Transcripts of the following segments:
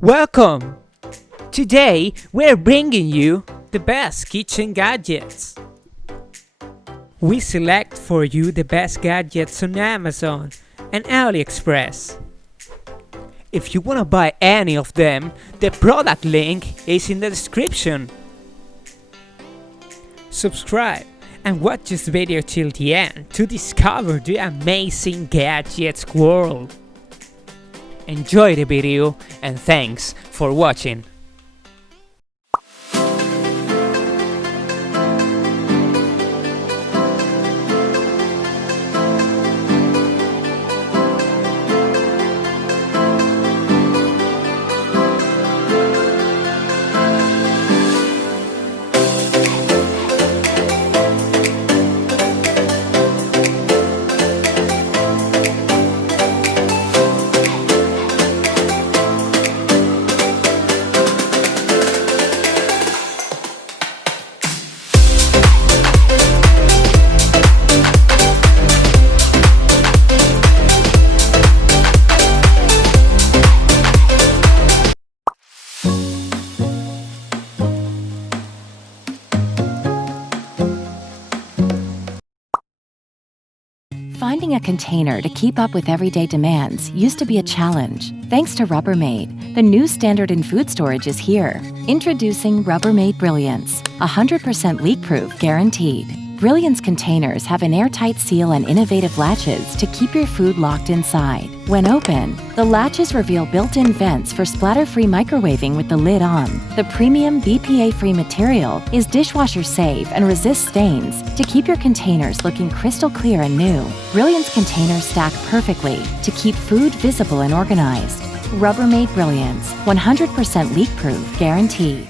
Welcome! Today we're bringing you the best kitchen gadgets. We select for you the best gadgets on Amazon and AliExpress. If you wanna buy any of them, the product link is in the description. Subscribe and watch this video till the end to discover the amazing gadgets world. Enjoy the video and thanks for watching. Finding a container to keep up with everyday demands used to be a challenge. Thanks to Rubbermaid, the new standard in food storage is here. Introducing Rubbermaid Brilliance, 100% leak-proof guaranteed. Brilliance containers have an airtight seal and innovative latches to keep your food locked inside. When open, the latches reveal built-in vents for splatter-free microwaving with the lid on. The premium BPA-free material is dishwasher safe and resists stains to keep your containers looking crystal clear and new. Brilliance containers stack perfectly to keep food visible and organized. Rubbermaid Brilliance, 100% leak-proof guarantee.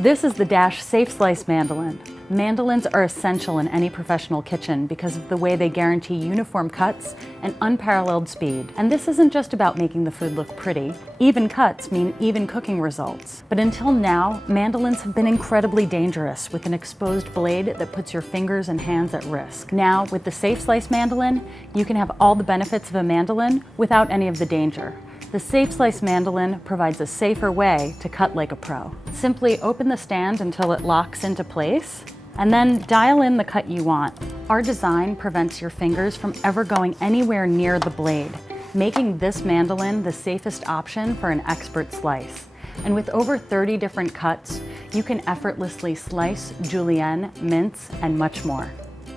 This is the Dash Safe Slice Mandolin. Mandolins are essential in any professional kitchen because of the way they guarantee uniform cuts and unparalleled speed. And this isn't just about making the food look pretty. Even cuts mean even cooking results. But until now, mandolins have been incredibly dangerous with an exposed blade that puts your fingers and hands at risk. Now, with the Safe Slice Mandolin, you can have all the benefits of a mandolin without any of the danger. The Safe Slice Mandolin provides a safer way to cut like a pro. Simply open the stand until it locks into place, and then dial in the cut you want. Our design prevents your fingers from ever going anywhere near the blade, making this mandolin the safest option for an expert slice. And with over 30 different cuts, you can effortlessly slice, julienne, mince, and much more.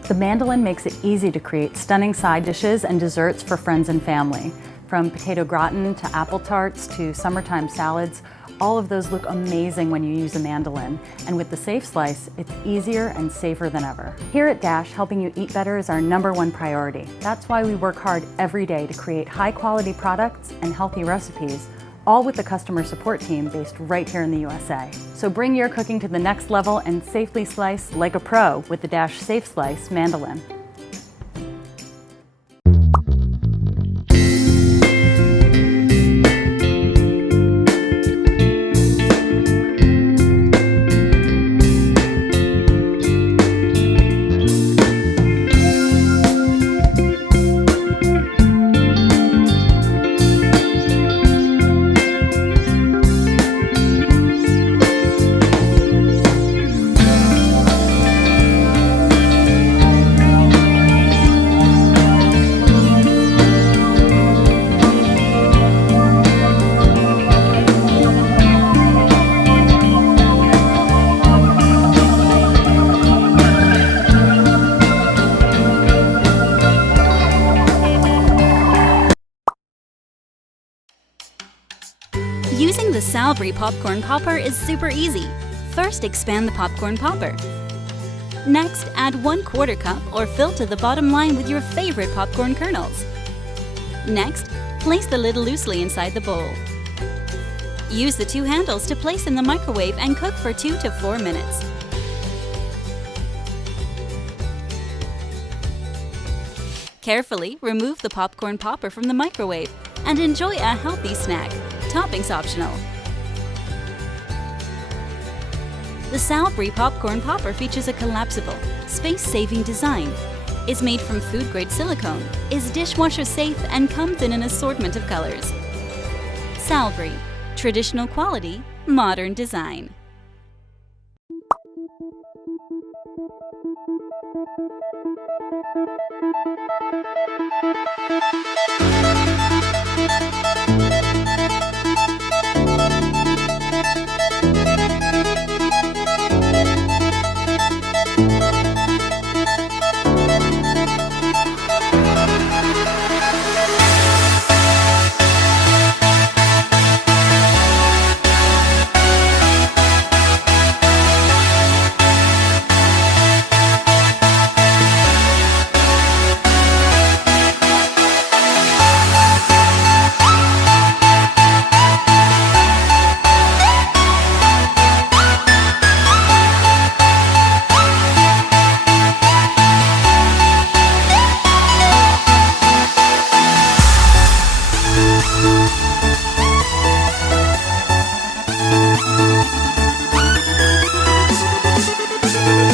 The mandolin makes it easy to create stunning side dishes and desserts for friends and family. From potato gratin to apple tarts to summertime salads, all of those look amazing when you use a mandolin. And with the Safe Slice, it's easier and safer than ever. Here at Dash, helping you eat better is our #1 priority. That's why we work hard every day to create high-quality products and healthy recipes, all with the customer support team based right here in the USA. So bring your cooking to the next level and safely slice like a pro with the Dash Safe Slice Mandolin. Using the Salbri popcorn popper is super easy. First, expand the popcorn popper. Next, add 1/4 cup or fill to the bottom line with your favorite popcorn kernels. Next, place the lid loosely inside the bowl. Use the 2 handles to place in the microwave and cook for 2 to 4 minutes. Carefully remove the popcorn popper from the microwave and enjoy a healthy snack. Toppings optional. The Salbri popcorn popper features a collapsible, space-saving design, is made from food-grade silicone, is dishwasher safe, and comes in an assortment of colors. Salbri, traditional quality, modern design.